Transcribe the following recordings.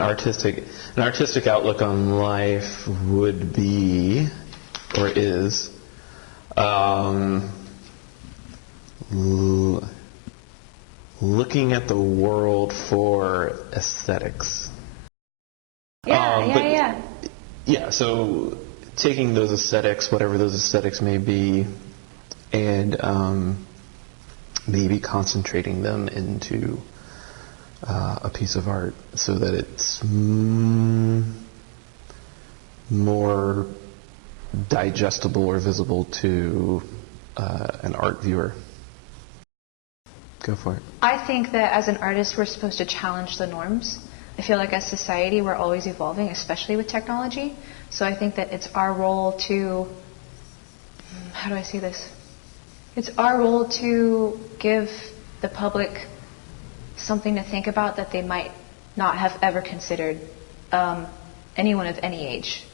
artistic outlook on life would be, or is, looking at the world for aesthetics. Yeah, so taking those aesthetics, whatever those aesthetics may be, and maybe concentrating them into a piece of art so that it's more digestible or visible to an art viewer. Go for it. I think that as an artist, we're supposed to challenge the norms. I feel like as society, we're always evolving, especially with technology. So I think that it's our role to, how do I say this? It's our role to give the public something to think about that they might not have ever considered, anyone of any age.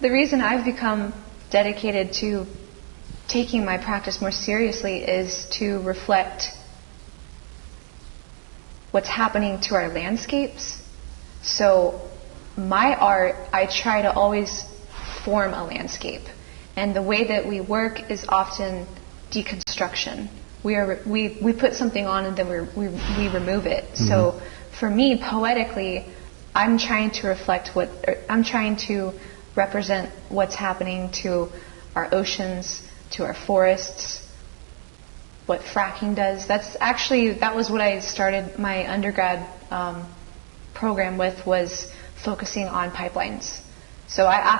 The reason I've become dedicated to taking my practice more seriously is to reflect what's happening to our landscapes. So my art, I try to always form a landscape. And the way that we work is often deconstruction. We put something on and then we remove it. Mm-hmm. So for me, poetically, I'm trying to represent what's happening to our oceans, to our forests, what fracking does. That was what I started my undergrad program with, was focusing on pipelines. So I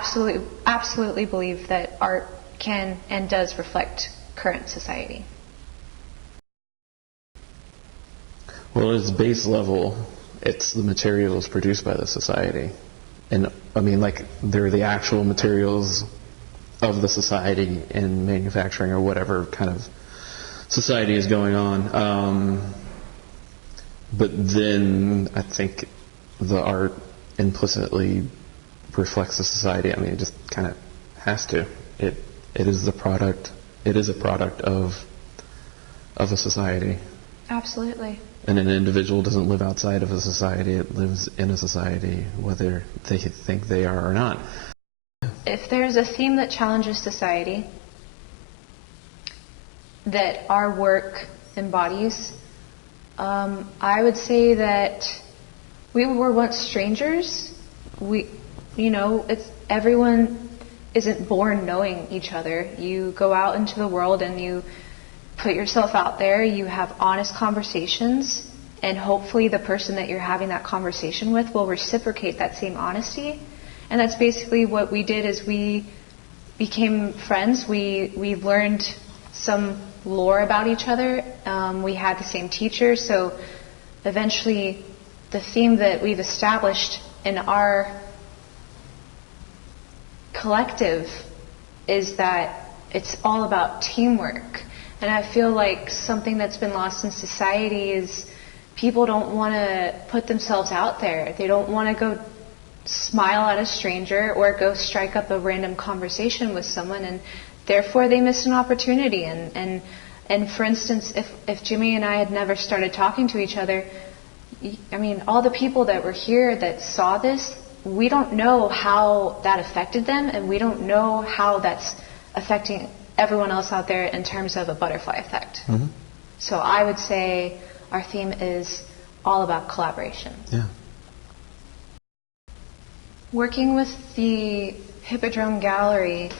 absolutely believe that art can and does reflect current society. Well, at its base level, it's the materials produced by the society. And I mean, like, they're the actual materials of the society in manufacturing or whatever kind of society is going on. But then I think the art implicitly reflects the society. I mean, it just kind of has to. It is the product. It is a product of a society. Absolutely. And an individual doesn't live outside of a society. It lives in a society, whether they think they are or not. If there's a theme that challenges society that our work embodies, I would say that we were once strangers. Everyone isn't born knowing each other. You go out into the world and you put yourself out there, you have honest conversations, and hopefully the person that you're having that conversation with will reciprocate that same honesty. And that's basically what we did. Is we became friends. We learned some lore about each other. We had the same teacher, so eventually the theme that we've established in our collective is that it's all about teamwork. And I feel like something that's been lost in society is people don't want to put themselves out there. They don't want to go smile at a stranger or go strike up a random conversation with someone, and therefore they miss an opportunity. And for instance, if Jimmy and I had never started talking to each other, I mean, all the people that were here that saw this, we don't know how that affected them, and we don't know how that's affecting everyone else out there in terms of a butterfly effect. Mm-hmm. So I would say our theme is all about collaboration. Yeah. Working with the Hippodrome Gallery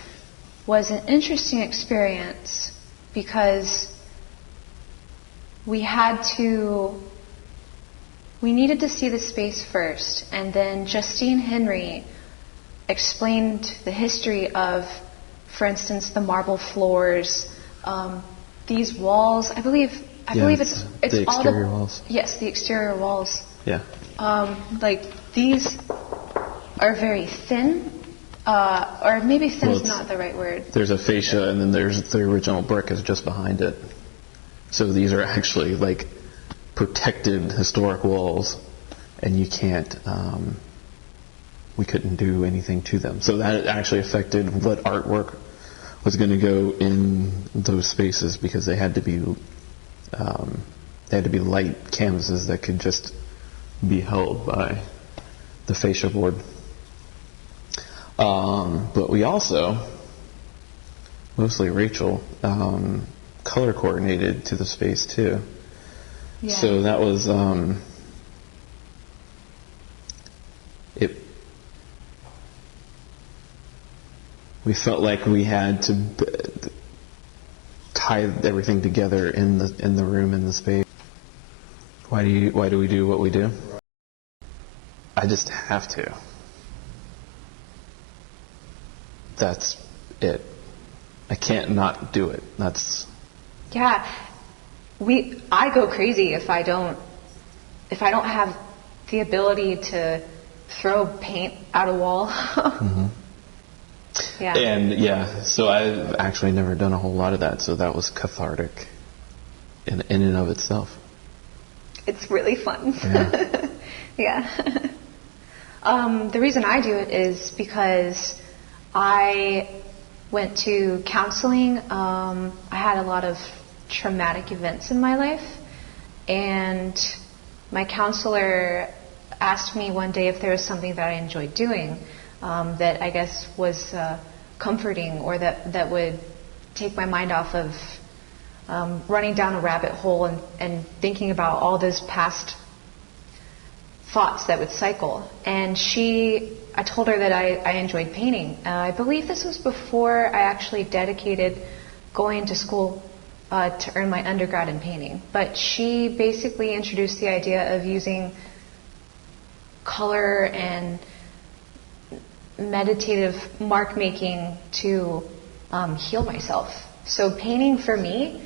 was an interesting experience because we needed to see the space first, and then Justine Henry explained the history of, for instance, the marble floors, these walls. I believe it's the exterior walls. Yes, the exterior walls. Yeah. Like these are very thin, or maybe thin is not the right word. There's a fascia, and then there's the original brick is just behind it. So these are actually like protected historic walls, and you can't. We couldn't do anything to them. So that actually affected what artwork was going to go in those spaces, because they had to be light canvases that could just be held by the fascia board. But we also, mostly Rachel, color coordinated to the space too. Yeah. So that was it. We felt like we had to tie everything together in the room, in the space. Why do we do what we do? I just have to. That's it. I can't not do it. That's. Yeah. I go crazy if I don't have the ability to throw paint at a wall. Mm-hmm. Yeah. And so I've actually never done a whole lot of that, so that was cathartic in and of itself. It's really fun. Yeah. Yeah. The reason I do it is because I went to counseling. I had a lot of traumatic events in my life, and my counselor asked me one day if there was something that I enjoyed doing that I guess was comforting, or that would take my mind off of running down a rabbit hole and thinking about all those past thoughts that would cycle. And I told her that I enjoyed painting. I believe this was before I actually dedicated going to school to earn my undergrad in painting. But she basically introduced the idea of using color and meditative mark making to heal myself. So painting for me,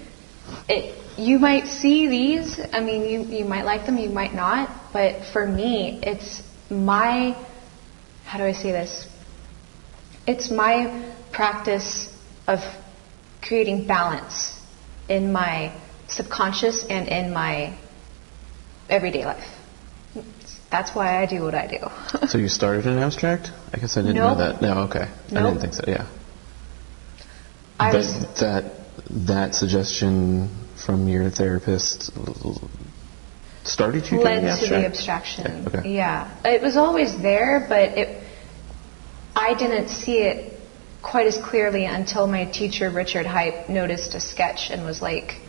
you might see these, I mean, you might like them, you might not, but for me, it's my, how do I say this? It's my practice of creating balance in my subconscious and in my everyday life. That's why I do what I do. So you started in abstract? I guess I didn't know that. No, okay. Nope. I didn't think so, yeah. But that suggestion from your therapist started you doing the abstract? Led to the abstraction. Okay. Yeah. It was always there, but I didn't see it quite as clearly until my teacher, Richard Hype, noticed a sketch and was like,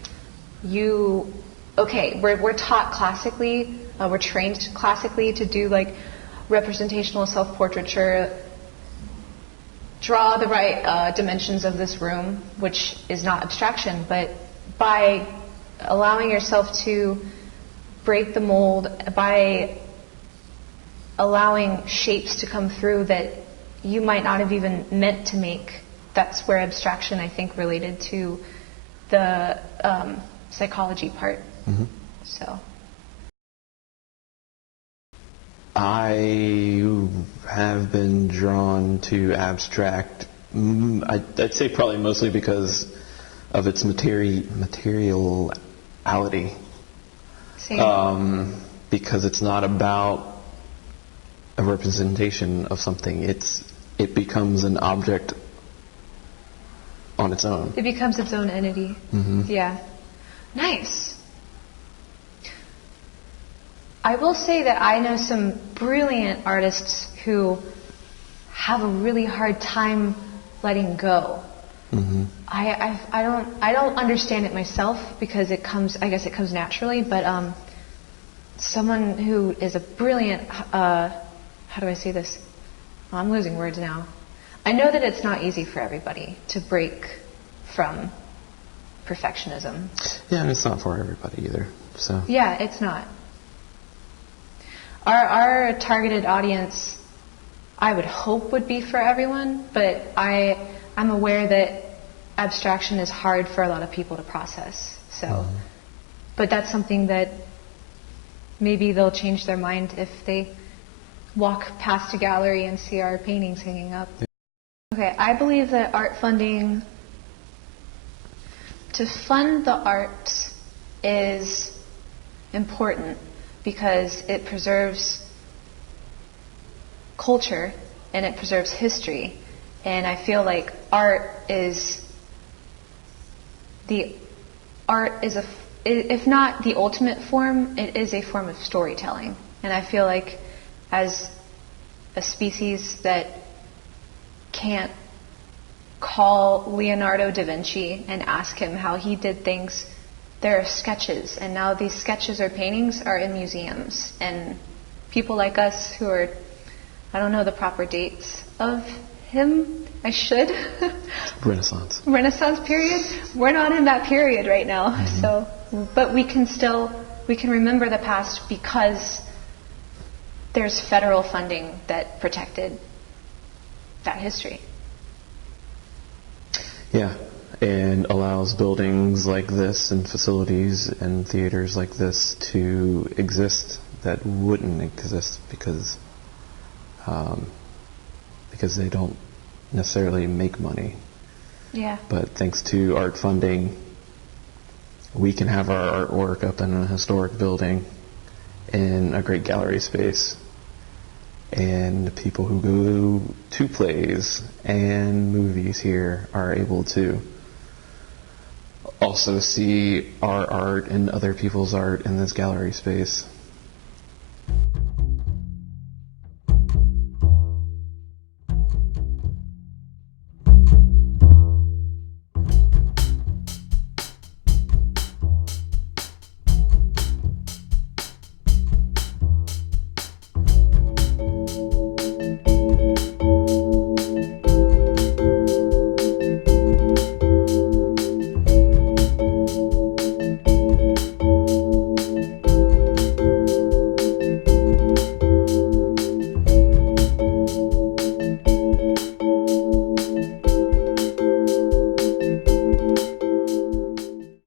we're taught classically, we're trained classically to do like representational self-portraiture, draw the right dimensions of this room, which is not abstraction, but by allowing yourself to break the mold, by allowing shapes to come through that you might not have even meant to make, that's where abstraction, I think, related to the psychology part. Mm-hmm. So I have been drawn to abstract, I'd say probably mostly because of its materiality. same. Because it's not about a representation of something. It becomes an object on its own. It becomes its own entity. Mm-hmm. Yeah. Nice. I will say that I know some brilliant artists who have a really hard time letting go. Mm-hmm. I don't understand it myself because I guess it comes naturally, but someone who is a brilliant, how do I say this? Well, I'm losing words now. I know that it's not easy for everybody to break from perfectionism. Yeah, and it's not for everybody either. So yeah, it's not. Our targeted audience, I would hope, would be for everyone, but I'm aware that abstraction is hard for a lot of people to process. So, but that's something that maybe they'll change their mind if they walk past a gallery and see our paintings hanging up. Okay, I believe that to fund the arts is important because it preserves culture and it preserves history. And I feel like art is if not the ultimate form, it is a form of storytelling. And I feel like as a species that can't call Leonardo da Vinci and ask him how he did things, there are sketches, and now these sketches or paintings are in museums. And people like us who are, I don't know the proper dates of him, I should. Renaissance. Renaissance period. We're not in that period right now. Mm-hmm. So, but we can remember the past because there's federal funding that protected that history. Yeah, and allows buildings like this and facilities and theaters like this to exist that wouldn't exist because they don't necessarily make money. Yeah. But thanks to art funding, we can have our artwork up in a historic building in a great gallery space. And people who go to plays and movies here are able to also see our art and other people's art in this gallery space.